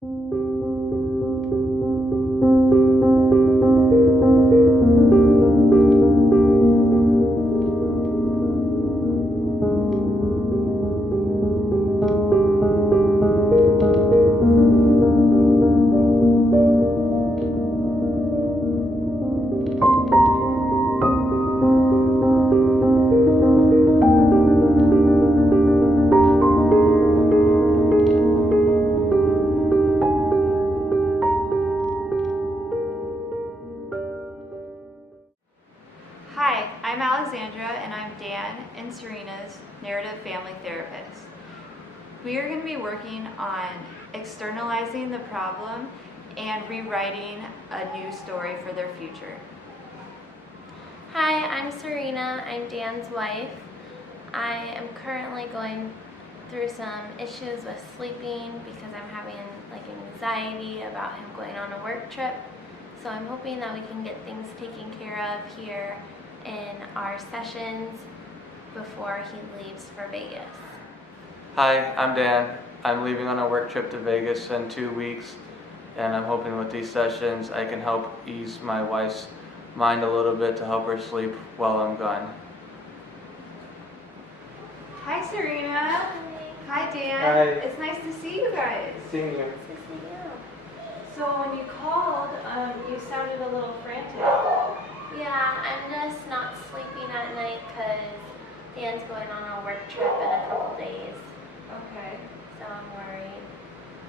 Hi, I'm Alexandra and I'm Dan and Serena's narrative family therapist. We are going to be working on externalizing the problem and rewriting a new story for their future. Hi, I'm Serena. I'm Dan's wife. I am currently going through some issues with sleeping because I'm having anxiety about him going on a work trip. So I'm hoping that we can get things taken care of here in our sessions before he leaves for Vegas. Hi, I'm Dan. I'm leaving on a work trip to Vegas in 2 weeks, and I'm hoping with these sessions I can help ease my wife's mind a little bit to help her sleep while I'm gone. Hi Serena. Hi Dan. Hi. It's nice to see you guys. Seeing you. Nice to see you. So when you called, you sounded a little frantic. Yeah, I'm just not sleeping at night because Dan's going on a work trip in a couple days. Okay. So I'm worried.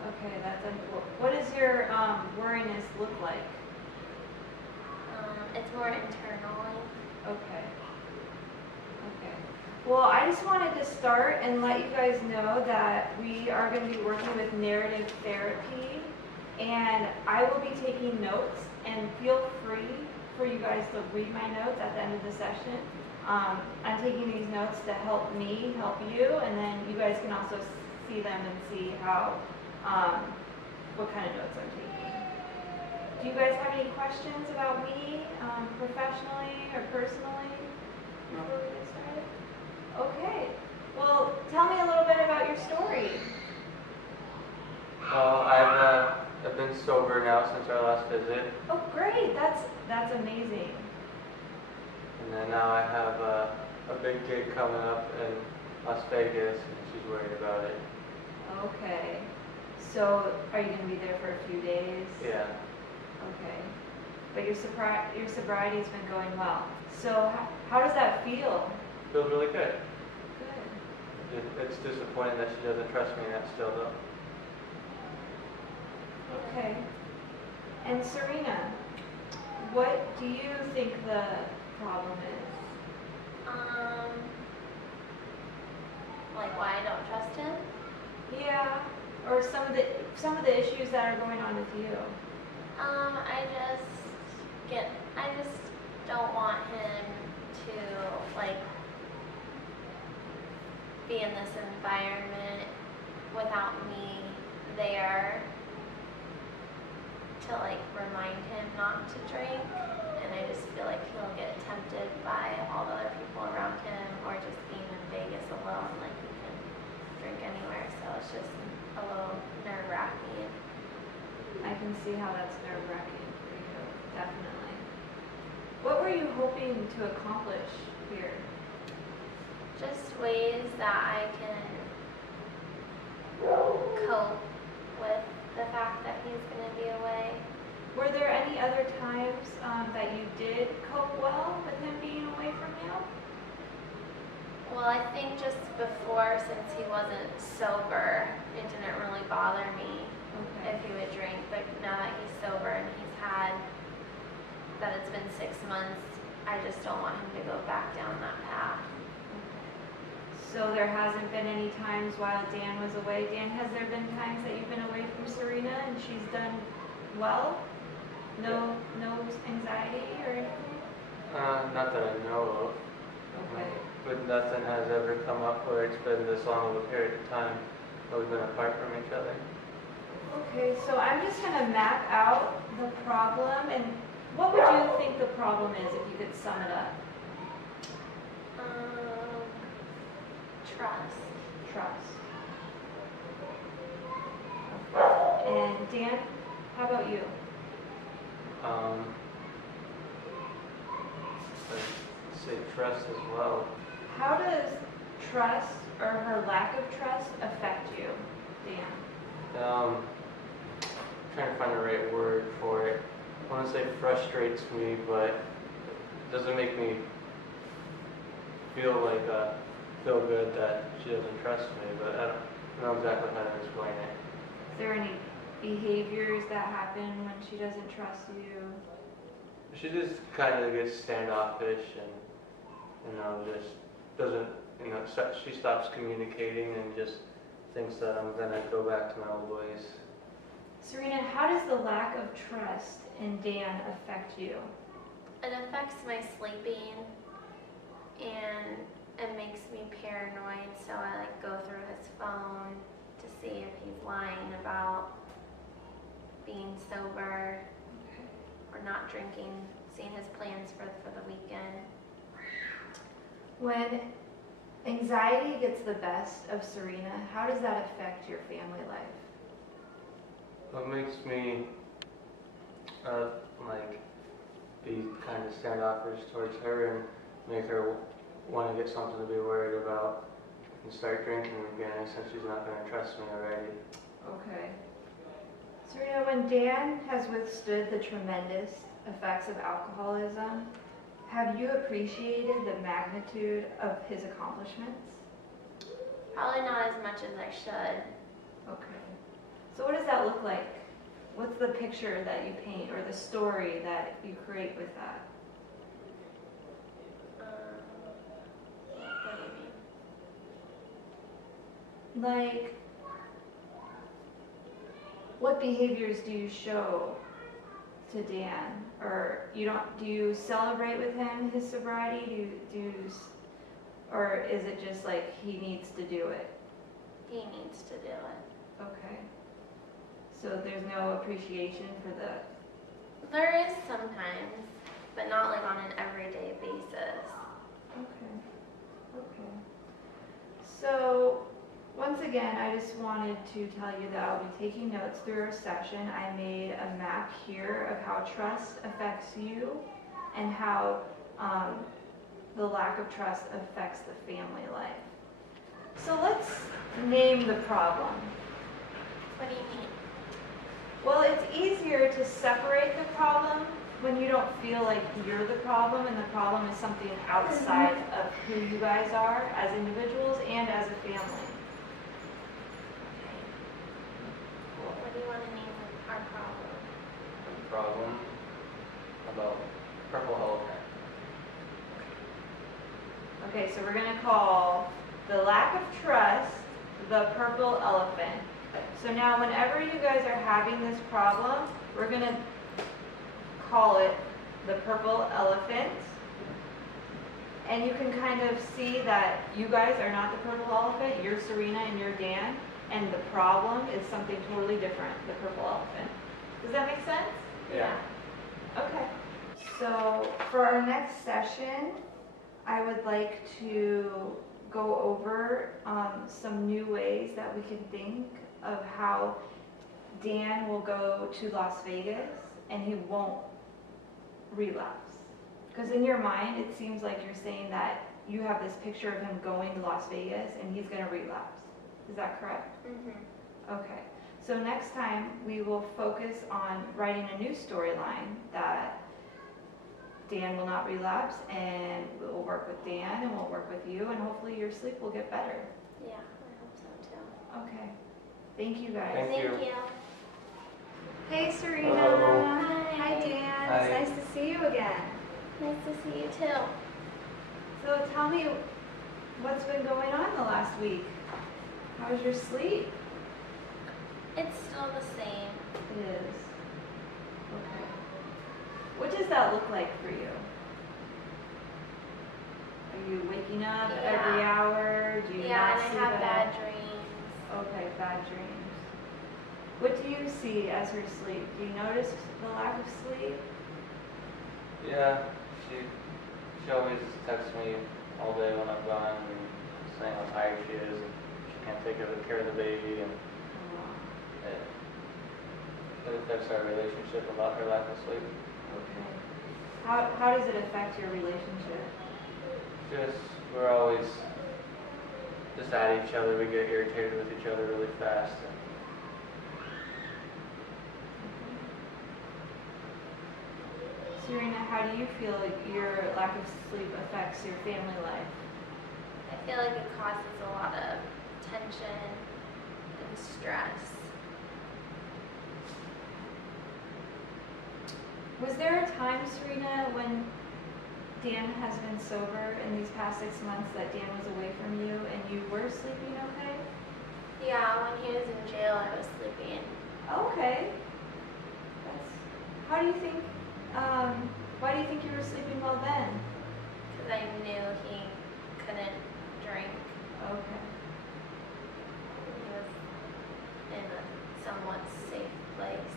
Okay, what does your worriness look like? It's more internally. Okay. Okay. Well, I just wanted to start and let you guys know that we are going to be working with narrative therapy, and I will be taking notes, and feel free for you guys to read my notes at the end of the session. I'm taking these notes to help me help you, and then you guys can also see them and see how what kind of notes I'm taking. Do you guys have any questions about me, professionally or personally, before we get started? Okay. Well, tell me a little bit about your story. Well, I've been sober now since our last visit, Oh, great. That's amazing. and then now I have a big gig coming up in Las Vegas, and she's worried about it. Okay. So, are you going to be there for a few days? Yeah. Okay. But your sobriety's been going well. So, how does that feel? Feels really good. Good. It's disappointing that she doesn't trust me yet still, though. Okay. And Serena, what do you think the problem is? Why I don't trust him? Yeah. Or some of the issues that are going on with you. I just don't want him to be in this environment without me there to remind him not to drink, and I just feel like he'll get tempted by all the other people around him, or just being in Vegas alone, he can drink anywhere, so it's just a little nerve-wracking. I can see how that's nerve-wracking for you, definitely. What were you hoping to accomplish here? Just ways that I can cope with the fact that he's going to be away. Were there any other times that you did cope well with him being away from you? Well, I think just before, since he wasn't sober, it didn't really bother me if he would drink. But now that he's sober and that it's been 6 months, I just don't want him to go back down that path. So there hasn't been any times while Dan was away. Dan, has there been times that you've been away from Serena and she's done well? No anxiety or anything? Not that I know of. Okay. But nothing has ever come up where it's been this long of a period of time that we've been apart from each other. Okay, so I'm just going to map out the problem, and what would you think the problem is if you could sum it up? Trust. Trust. And Dan, how about you? I'd say trust as well. How does trust or her lack of trust affect you, Dan? Trying to find the right word for it. I want to say frustrates me, but it doesn't make me feel good that she doesn't trust me. But I don't know exactly how to explain it. Is there any behaviors that happen when she doesn't trust you? She just kind of gets standoffish and just doesn't she stops communicating and just thinks that I'm gonna go back to my old ways. Serena, how does the lack of trust in Dan affect you? It affects my sleeping, and it makes me paranoid, so I go through his phone to see if he's lying about being sober or not drinking, seeing his plans for the weekend. When anxiety gets the best of Serena, how does that affect your family life? It makes me be kind of standoffish towards her and make her want to get something to be worried about and start drinking again since she's not going to trust me already. Okay. Serena, when Dan has withstood the tremendous effects of alcoholism, have you appreciated the magnitude of his accomplishments? Probably not as much as I should. Okay. So what does that look like? What's the picture that you paint or the story that you create with that? What do you mean? Like, what behaviors do you show to Dan? Or do you celebrate with him his sobriety? Or is it just like he needs to do it? He needs to do it. Okay. So there's no appreciation for the... There is sometimes, but not on an everyday basis. Okay. So once again, I just wanted to tell you that I'll be taking notes through our session. I made a map here of how trust affects you and how the lack of trust affects the family life. So let's name the problem. What do you mean? Well, it's easier to separate the problem when you don't feel like you're the problem and the problem is something outside of who you guys are as individuals and as a family. What do you want to name our problem? The problem about purple elephant. Okay, so we're going to call the lack of trust the purple elephant. So now whenever you guys are having this problem, we're going to call it the purple elephant. And you can kind of see that you guys are not the purple elephant, you're Serena and you're Dan, and the problem is something totally different, the purple elephant. Does that make sense? Yeah. Okay. So for our next session, I would like to go over some new ways that we can think of how Dan will go to Las Vegas and he won't relapse. Because in your mind, it seems like you're saying that you have this picture of him going to Las Vegas and he's going to relapse. Is that correct? Mm-hmm. Okay. So next time we will focus on writing a new storyline that Dan will not relapse, and we'll work with Dan and we'll work with you, and hopefully your sleep will get better. Yeah, I hope so too. Okay. Thank you guys. Thank you. Hey Serena. Hello. Hi Dan. Hi. It's nice to see you again. Nice to see you too. So tell me what's been going on the last week. How's your sleep? It's still the same. It is. Okay. What does that look like for you? Are you waking up every hour? Do you Yeah, not and sleep I have at bad all? dreams. Okay, bad dreams. What do you see as her sleep? Do you notice the lack of sleep? Yeah, she always texts me all day when I'm gone and saying how tired she is and she can't take care of the baby and affects our relationship about her lack of sleep. Okay. How does it affect your relationship? Just, we're always just at each other. We get irritated with each other really fast. Serena, how do you feel like your lack of sleep affects your family life? I feel like it causes a lot of tension and stress. Was there a time, Serena, when Dan has been sober in these past 6 months that Dan was away from you and you were sleeping okay? Yeah, when he was in jail, I was sleeping. Okay. How do you think, why do you think you were sleeping well then? Because I knew he couldn't drink. Okay. He was in a somewhat safe place.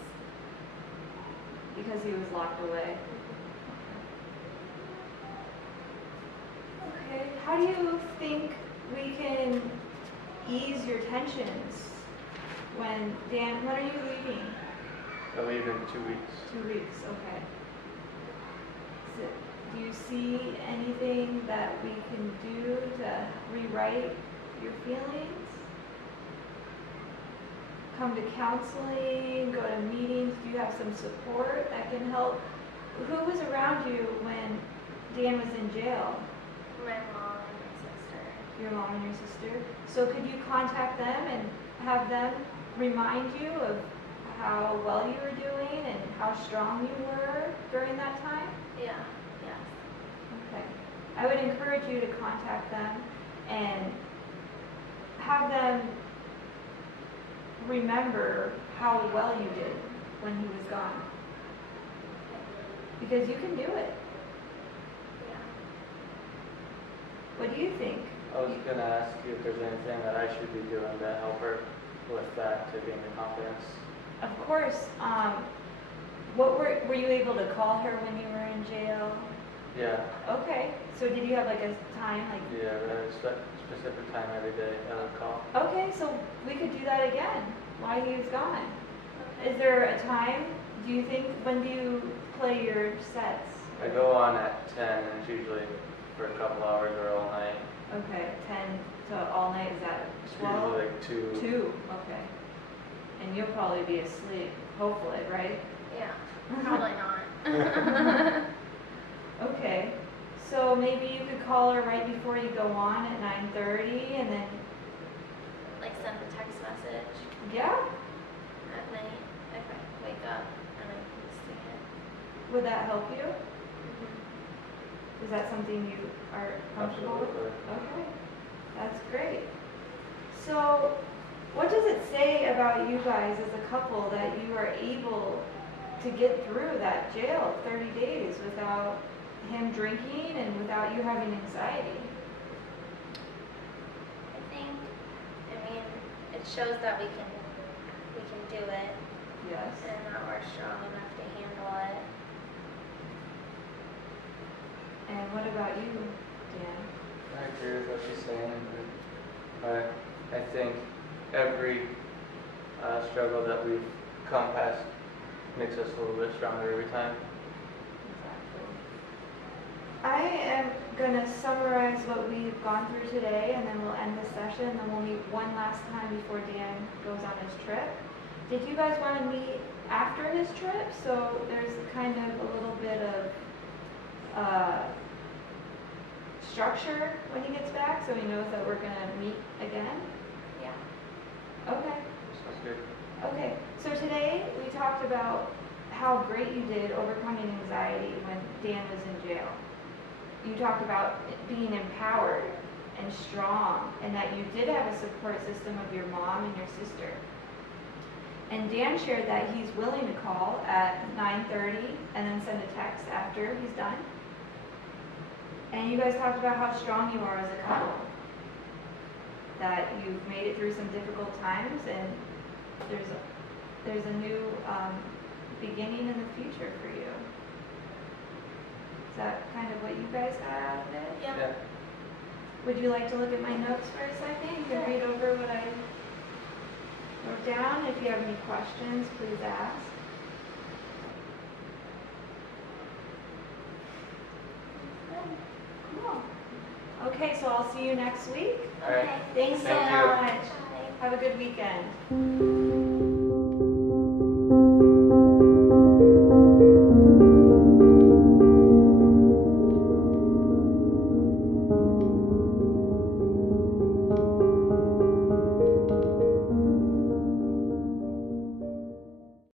Because he was locked away. Okay. How do you think we can ease your tensions when are you leaving? I leave in 2 weeks. 2 weeks, okay. Do you see anything that we can do to rewrite your feelings? Come to counseling, go to meetings, do you have some support that can help? Who was around you when Dan was in jail? My mom and my sister. Your mom and your sister? So could you contact them and have them remind you of how well you were doing and how strong you were during that time? Yeah, yes. Okay. I would encourage you to contact them and have them remember how well you did when he was gone. Because you can do it. Yeah. What do you think? I was going to ask you if there's anything that I should be doing to help her with that, to gain the confidence. Of course. What were you able to call her when you were in jail? Yeah. Okay. So did you have like a time like? Yeah, we had a specific time every day I would call. Okay, so we could do that again while he was gone. Okay. Is there a time? Do you think, when do you play your sets? I go on at 10 and it's usually for a couple hours or all night. Okay, 10 to all night, is that It's 12? usually like 2. 2, okay. And you'll probably be asleep, hopefully, right? Yeah, probably not. Okay, so maybe you could call her right before you go on at 9:30 and then, Like send a text message yeah, at night if I wake up and I can see it. would that help you? Is that something you are comfortable with? Absolutely. Okay, that's great. So, what does it say about you guys as a couple that you are able to get through that jail 30 days without him drinking and without you having anxiety? I mean, it shows that we can do it Yes. and that we're strong enough to handle it. And what about you, Dan? I agree with what she's saying. I think every struggle that we've come past makes us a little bit stronger every time. Exactly. I am going to summarize what we've gone through today, and then we'll end the session, and then we'll meet one last time before Dan goes on his trip. Did you guys want to meet after his trip? So there's kind of a little bit of structure when he gets back, so he knows that we're going to meet again? Yeah. Okay. Sounds good. Okay, so today we talked about how great you did overcoming anxiety when Dan was in jail. You talked about being empowered and strong, and that you did have a support system of your mom and your sister. And Dan shared that he's willing to call at 9:30 and then send a text after he's done. And you guys talked about how strong you are as a couple. That you've made it through some difficult times, and there's a new beginning in the future for you. Is that kind of what you guys got out of it? Yeah. Would you like to look at my notes for a second? You can read over what I wrote down. If you have any questions, please ask. Okay, so I'll see you next week. All right. Okay. Thanks so Thank you. much. Bye. Have a good weekend.